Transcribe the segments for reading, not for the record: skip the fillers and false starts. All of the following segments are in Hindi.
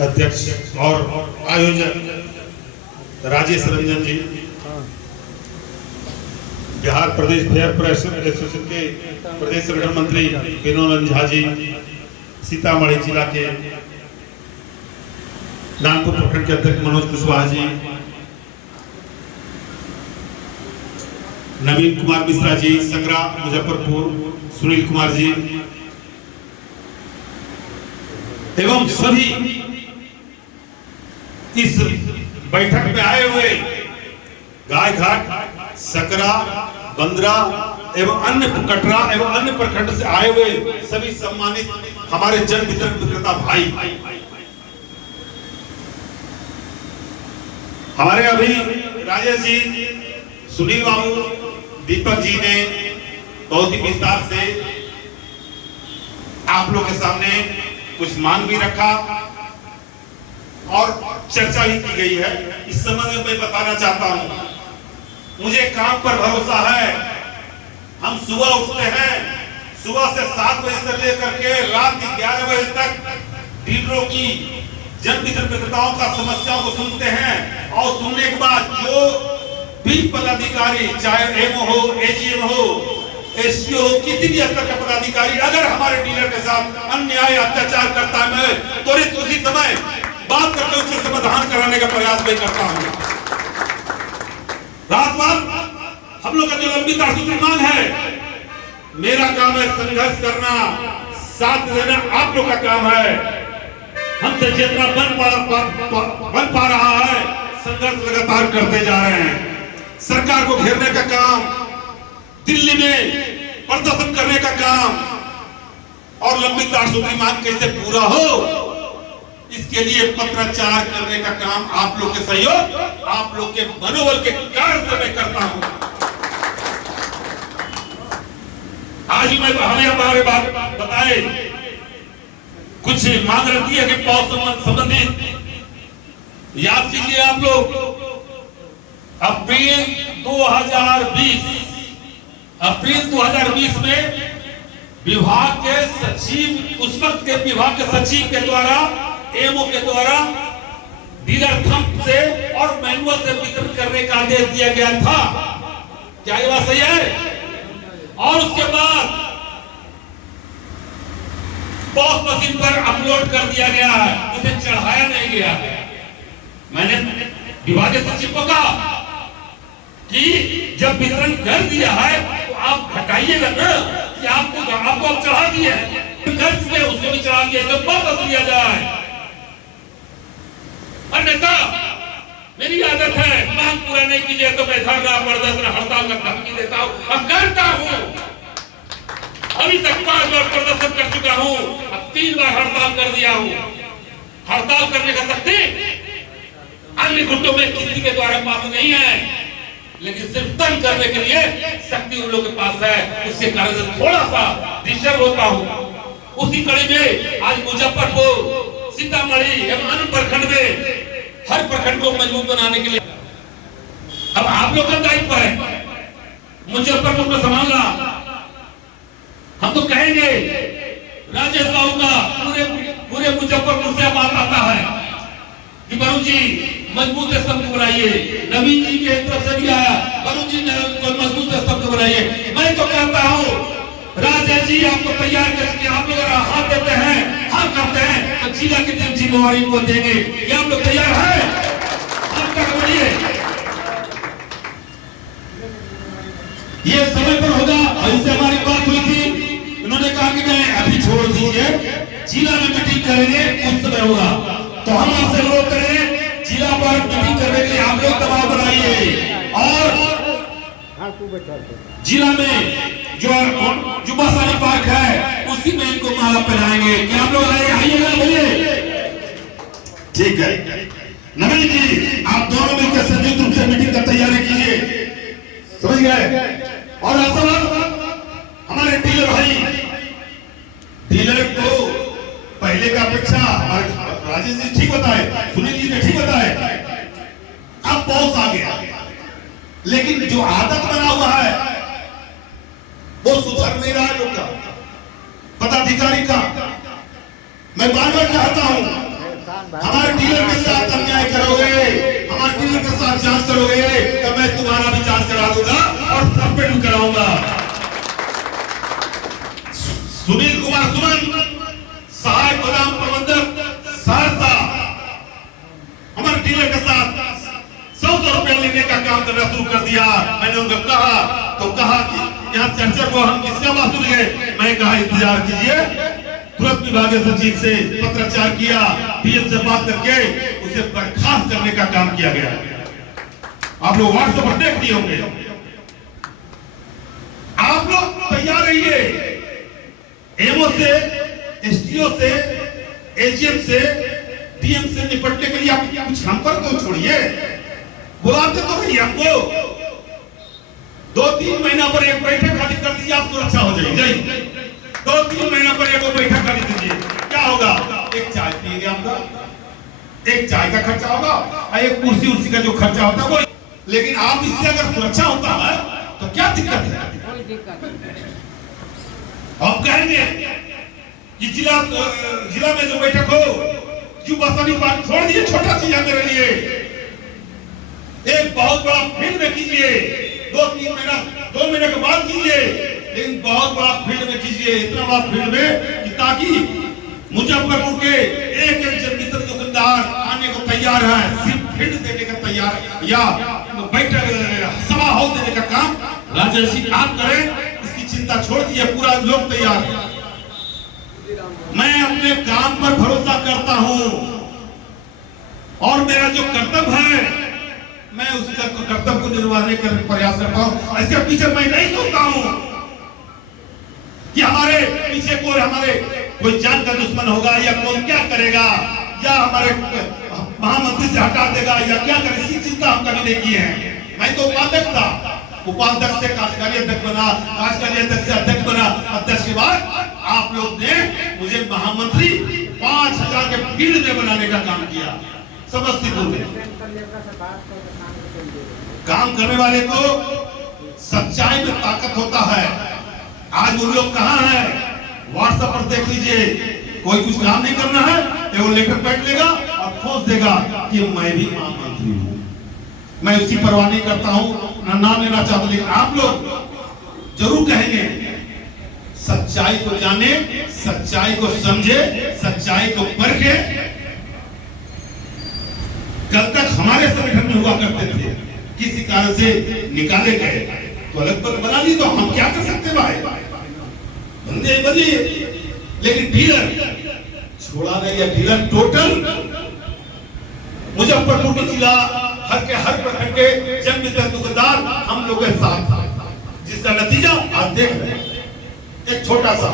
अध्यक्ष और आयोजक राजेश रंजन जी, बिहार प्रदेश फेयर प्रेस एसोसिएशन के प्रदेश संगठन मंत्री विनोद झा जी, सीतामढ़ी जिला के नागपुर प्रखंड के अध्यक्ष मनोज कुशवाहा जी, नवीन कुमार मिश्रा जी, सकरा मुजफ्फरपुर सुनील कुमार जी एवं सभी इस बैठक में आए हुए गाय घाट, सकरा, बंदरा एवं अन्य कटरा एवं अन्य प्रखंड से आए हुए सभी सम्मानित हमारे जन वितरण विक्रेता भाई, हमारे अभी राजेश जी, सुनील बाबू, दीपक जी ने बहुत ही विस्तार से आप लोग के सामने कुछ मांग भी रखा और चर्चा भी की गई है। इस संबंध में मैं बताना चाहता हूं, मुझे काम पर भरोसा है। हम सुबह उठते हैं, सुबह से 7 बजे से लेकर के रात के 11 बजे तक डीलरों की, जन वितरण विक्रेताओं का समस्याओं को सुनते हैं और सुनने के बाद जो भी पदाधिकारी, चाहे एमओ हो, एजीएम हो, एसपीओ हो, किसी भी स्तर का पदाधिकारी अगर हमारे डीलर के साथ अन्याय अत्याचार करता है, मैं त्वरित उसी समय बात करके उससे समाधान कराने का प्रयास भी करता हूं। रात हम लोग का जो लंबी तारीखी मांग है, मेरा काम है संघर्ष करना, साथ देना आप लोग का काम है। हमसे जितना बन पा रहा है, संघर्ष लगातार करते जा रहे हैं। सरकार को घेरने का काम, दिल्ली में प्रदर्शन करने का काम और लंबी तारसूत्री मांग कैसे पूरा हो, इसके लिए पत्राचार करने का काम आप लोग के सहयोग, आप लोग के मनोबल के कारण से मैं करता हूं। आज मैं हमें हमारे बात बताए, कुछ मांग रखी है कि पौष संबंधित याद कीजिए आप लोग, अप्रैल 2020 में विभाग के सचिव, उस वक्त के विभाग के सचिव के द्वारा, एमओ के द्वारा डीलर थंब से और मैनुअल से वितरण करने का आदेश दिया गया था। क्या ये बात सही है? और उसके बाद पॉस मशीन पर अपलोड कर दिया गया है, उसे चढ़ाया नहीं गया। मैंने विभाग के सचिव को कहा कि जब वितरण कर दिया है तो आप हटाइएगा ना, कि आपको चढ़ा दिया है, खर्च में उसको भी चढ़ा दिया, तो वापस लिया जाए। अन्यथा मेरी आदत है, मांग पूरा नहीं कीजिए तो मैं धरना, प्रदर्शन, हड़ताल का धमकी देता हूं और करता हूं। अभी तक 5 बार प्रदर्शन कर चुका हूं, अब 3 बार हड़ताल कर दिया हूं। हड़ताल करने का शक्ति अन्य गुटों में किसी के द्वारा पास नहीं है, लेकिन सिर्फ तंग करने के लिए शक्ति उन लोगों के पास है। उसके कारण थोड़ा सा डिस्टर्ब होता हूं। उसी कड़ी में आज मुजफ्फरपुर, सीतामढ़ी एवं अन्य प्रखंड में हर प्रखंड को मजबूत बनाने के लिए अब आप लोग का दायित्व है मुजफ्फरपुर को संभालना। हम तो कहेंगे राजेश बाबू का पूरे मुजफ्फरपुर से बात आता है कि वरुण जी मजबूत स्तंभ बनाइए, नवीन जी के तरफ से भी आया, वरुण जी मजबूत स्तंभ बनाइए। मैं तो कहता हूँ राजेश जी आपको तैयार करके आप लोग हाथ देते हैं, हाँ करते हैं, तो जिला की जिम्मेवारी को देंगे। ये आप लोग तैयार हैं? आप तक बढ़िए, ये समय पर होगा। ऐसे हमारी बात हुई थी, उन्होंने कहा कि मैं अभी छोड़ दीजिए, जिला में मीटिंग करेंगे उस समय होगा। तो हम आपसे अनुरोध करें, जिला पर मीटिंग करने के लिए आप लोग दबाव बनाइए और जिला में जो जुब्बासानी पार्क है उसी में इनको माला पहनाएंगे। क्या आप लोग आइएगा? बोलिए। ठीक है नवीन जी, आप दोनों मिलकर संयुक्त रूप से मीटिंग का तैयारी कीजिए, समझ गए? और हमारे डीलर भाई, डीलर को पहले का अपेक्षा राजेश जी ठीक बताए, सुनील जी ने ठीक बताए, अब पौष आ गया, लेकिन जो आदत बना हुआ है वो सुधर नहीं रहा लोग का, पदाधिकारी का। मैं बार बार कहता हूं हमारे डीलर के साथ अन्याय करोगे, हमारे डीलर के साथ जांच करोगे, तो मैं तुम्हारा भी जांच करा दूंगा और सस्पेंड कराऊंगा। सुनील कुमार सुमन, सहायक गोदाम प्रबंधक सहरसा, हमारे डीलर के साथ 100 रुपया लेने का काम करना शुरू कर दिया। मैंने उनको कहा कि यहाँ चर्चा को हम किसका वसूलेंगे? मैं कहा इंतजार कीजिए। तुरंत विभागीय सचिव से पत्राचार किया, पीएम से बात करके उसे बर्खास्त करने का काम किया गया। आप लोग व्हाट्सएप पर देख लिए होंगे। आप लोग तैयार रहिए, एमओ से, एसडीओ से, एजीएम से, डीएम से निपटने के लिए आप कुछ हम पर तो छोड़िए, बुलाते तो रहिए। हमको 2-3 महीना पर एक बैठक खाली कर दीजिए, आप सुरक्षा हो जाएगी। 2-3 महीना पर एक बैठक खाली दीजिए, क्या होगा? एक चाय पिएंगे, आपका एक चाय का खर्चा होगा और एक कुर्सी उर्सी का जो खर्चा होता है वो। लेकिन आप इससे अगर सुरक्षा होता है तो क्या दिक्कत है? हम कहेंगे कि जिला में जो बैठक हो, क्यों बसानी बात छोड़ दिए, छोटा चीज है मेरे लिए। एक बहुत बड़ा फील्ड में कीजिए, 2-3 महीना, 2 महीने के बाद कीजिए, लेकिन बहुत बड़ा फील्ड में कीजिए, इतना बड़ा फील्ड में कि ताकि मुजफ्फरपुर के एक जन्मित्र दुकानदार आने को तैयार है, सिर्फ फील्ड देने का तैयार या बैठक सभा हॉल देने का काम राजेश जी आप करें, इसकी चिंता छोड़ दिए, पूरा लोग तैयार है। मैं अपने काम पर भरोसा करता हूं और मेरा जो कर्तव्य है मैं उस कर्तव्य को निर्वाह कर प्रयास करता हूं। इसके पीछे मैं नहीं सोचता हूं कि हमारे पीछे कोई जान का दुश्मन होगा या कोई क्या करेगा या हमारे महामंत्री से हटा देगा या क्या करे, इसकी चिंता हम कभी नहीं की है। मैं तो उपाध्यक्ष था, उपाध्यक्ष से कार्यकारी अध्यक्ष बना, कार्यकारी अध्यक्ष से अध्यक्ष बना, अध्यक्ष के बाद आप लोग ने मुझे महामंत्री 5000 के फील्ड में बनाने का काम किया समस्तीपुर में। काम करने वाले को सच्चाई में ताकत होता है। आज उन लोग कहां हैं? व्हाट्सएप पर देख लीजिए, कोई कुछ काम नहीं करना है तो वो लेटर पैड लेगा और ठोस देगा कि मैं भी महामंत्री हूं। मैं उसकी परवाह नहीं करता हूं, ना नाम लेना चाहता, लेकिन आप लोग जरूर कहेंगे सच्चाई को जाने, सच्चाई को समझे, सच्चाई को परखे। कल तक हमारे संगठन में हुआ करते थे, किसी कारण से निकाले गए तो अलग पर बना ली, तो हम क्या कर सकते भाई? बंदे बदलिए, लेकिन डीलर छोड़ा नहीं है। डीलर टोटल मुजफ्फरपुर के जिला हर प्रखंड के जन्मदाता दुकानदार हम लोग के साथ था, जिसका नतीजा आप देख रहे हैं। एक छोटा सा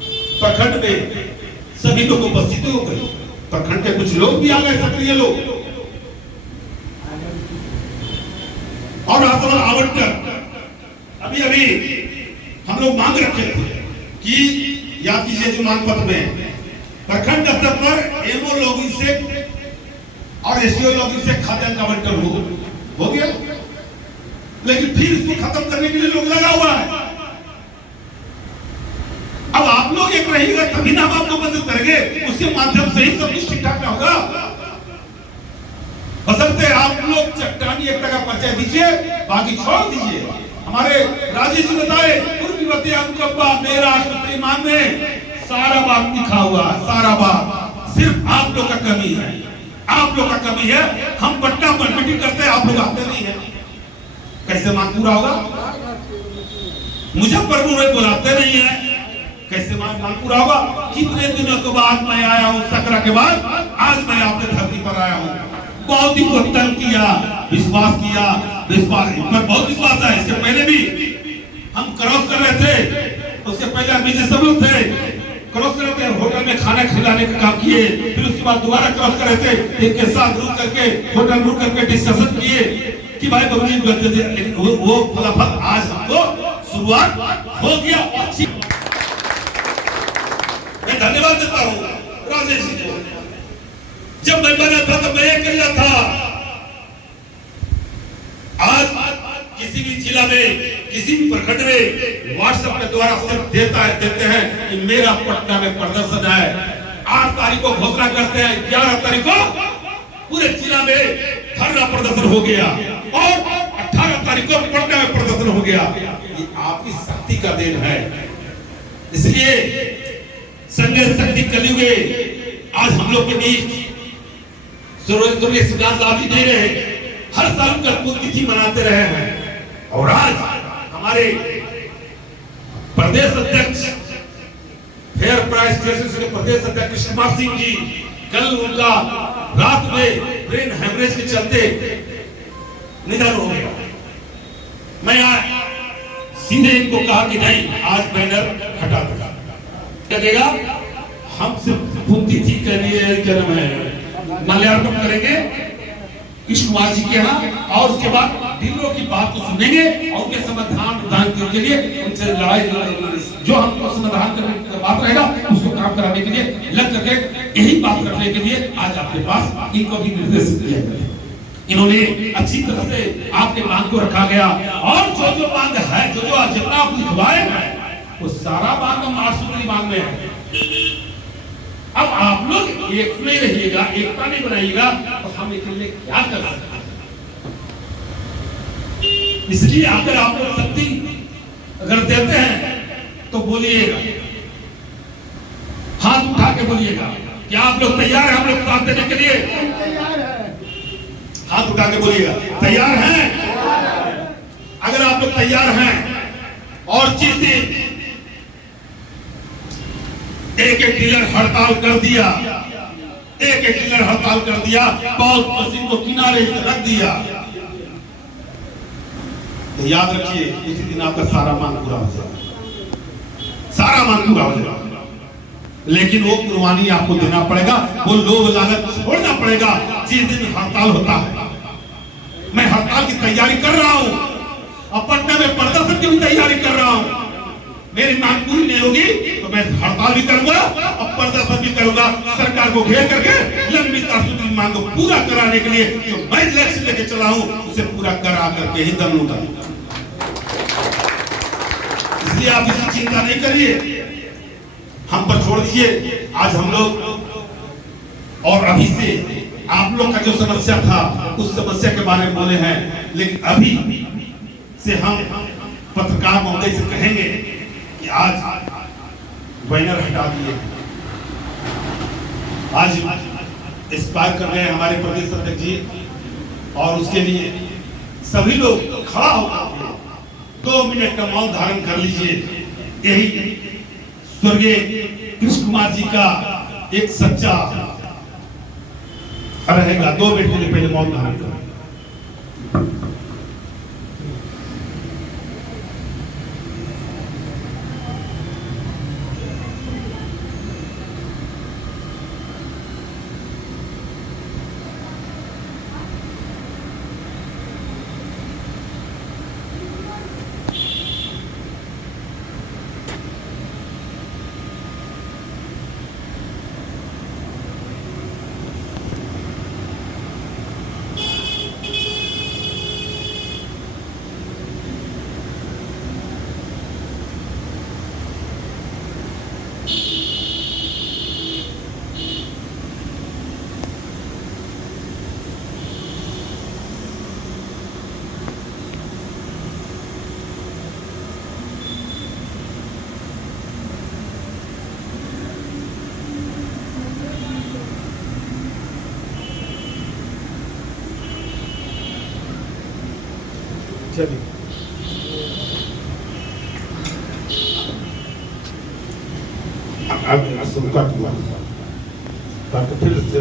प्रखंड में सभी लोग उपस्थित हो गए, प्रखंड के कुछ लोग भी आ गए, सक्रिय लोग, और राशन आवंटन अभी हम लोग मांग रखे थे कि याद कीजिए जो मांग पत्र में प्रखंड स्तर पर एमओ लोगों से और एसडीओ लोगों से खाद्यान्न का आवंटन हो गया, लेकिन फिर इसको खत्म करने के लिए लोग लगा हुआ है। अब आप लोग एक रहिएगा तभी ना हम आपको मदद करेंगे, उसके माध्यम से ही सब कुछ ठीक ठाक होगा। बसंते आप लोग चट्टानी एकता का परिचय दीजिए, बाकी छोड़ दीजिए। हमारे राजेश जी बताए मेरा मान में सारा बात लिखा हुआ, सारा बात सिर्फ आप लोग का कमी है, आप लोग का कमी है। हम पट्टा पर मीटिंग करते हैं, आप लोग आते नहीं है, कैसे मांग पूरा होगा? मुजफ्फरपुर में बुलाते नहीं है, कैसे मांग पूरा होगा? कितने दिनों के बाद मैं आया हूँ, सकरा के बाद आज मैं आपके धरती पर आया हूँ। बहुत ही तंग किया, विश्वास किया, पर बहुत विश्वास है। इससे पहले भी हम क्रॉस कर रहे थे, उसके पहले हम सब लोग थे, क्रॉस कर रहे थे, होटल में खाना खिलाने का काम किए, फिर उसके बाद दोबारा क्रॉस कर रहे थे, इनके साथ रुक करके होटल रुक करके डिस्कशन किए कि भाई बबली, लेकिन वो फलाफल आज हमको शुरुआत हो गया। अच्छी मैं धन्यवाद देता हूँ राजेश जी को। जब मैं बना था तो मैं ये कर रहा था। आज किसी भी जिला में, किसी भी प्रखंड में व्हाट्सएप के द्वारा सिर्फ देते हैं कि मेरा पटना में प्रदर्शन है, 8 तारीख को घोषणा करते हैं, 11 तारीख को पूरे जिला में धरना प्रदर्शन हो गया और 18 तारीख को पटना में प्रदर्शन हो गया। ये आपकी शक्ति का देन है। इसलिए संघर्ष शक्ति कलयुगे आज हम लोग के बीच सूर्य सिद्धांत लाभी दे रहे हैं, हर साल उनका पुण्यतिथि मनाते रहे हैं। और आज हमारे प्रदेश अध्यक्ष फेयर प्राइस एसोसिएशन के प्रदेश अध्यक्ष कृष्ण कुमार सिंह जी, कल उनका रात में ब्रेन हेमरेज के चलते निधन हो गया। मैं सीधे इनको कहा कि नहीं, आज बैनर हटा देगा, क्या देगा, हम सिर्फ पुण्यतिथि के लिए जन्म है, माल्यार्पण करेंगे कृष्ण कुमार जी के यहाँ और उसके बाद दिलों की बात को सुनेंगे और उनके समाधान के लिए उनसे लड़ाई जो हमको समाधान करने की बात रहेगा उसको काम कराने के लिए लग करके यही बात रखने के लिए आज आपके पास इनको भी निर्देश दिया गया। इन्होंने अच्छी तरह से आपके मांग को रखा गया और जो मांग है, जो जितना आप लिखवाए हैं वो सारा मांग हम 800 की मांग में है। अब आप लोग एक में रहिएगा, एकता नहीं बनाइएगा तो हम एक में क्या कर सकते हैं। इसलिए अगर आप लोग शक्ति अगर देते हैं तो बोलिएगा, हाथ उठा के बोलिएगा, क्या आप लोग तैयार हैं हम लोग साथ देने के लिए? तैयार है। हाथ उठा के बोलिएगा, तैयार हैं? अगर आप लोग तैयार हैं और जिस दिन एक डीलर हड़ताल कर दिया, एक डीलर हड़ताल कर दिया, बहुत मशीन को किनारे से रख दिया, तो याद रखिए उसी दिन आपका सारा मांग पूरा हो जाएगा, सारा मांग पूरा हो जाएगा। लेकिन वो कुर्बानी आपको देना पड़ेगा, वो लोभ लालच छोड़ना पड़ेगा। जिस दिन हड़ताल होता है, मैं हड़ताल की तैयारी कर रहा हूं, अब पटना में प्रदर्शन की भी तैयारी कर रहा हूं। मेरी मांग पूरी नहीं होगी तो मैं हड़ताल भी करूंगा और प्रदर्शन भी करूंगा, सरकार को घेर करके लंबी तासुदी मांग को पूरा कराने के लिए जो मैं लक्ष्य लेके चला हूं उसे पूरा करा करके ही दम लूंगा। इसलिए आप इसकी चिंता नहीं करिए, हम पर छोड़ दीजिए। आज हम लोग और अभी से आप लोग का जो समस्या था उस समस्या के बारे में बोले हैं, लेकिन अभी से हम पत्रकार महोदय से कहेंगे कि आज बैनर हटा दिए, आज एक्सपायर कर रहे हैं हमारे प्रदेश अध्यक्ष जी, और उसके लिए सभी लोग खड़ा होकर 2 मिनट का मौन धारण कर लीजिए। यही स्वर्गीय कृष्ण कुमार जी का एक सच्चा रहेगा। 2 मिनट के लिए पहले मौन धारण करें। चलिए अब सुनकर फिर से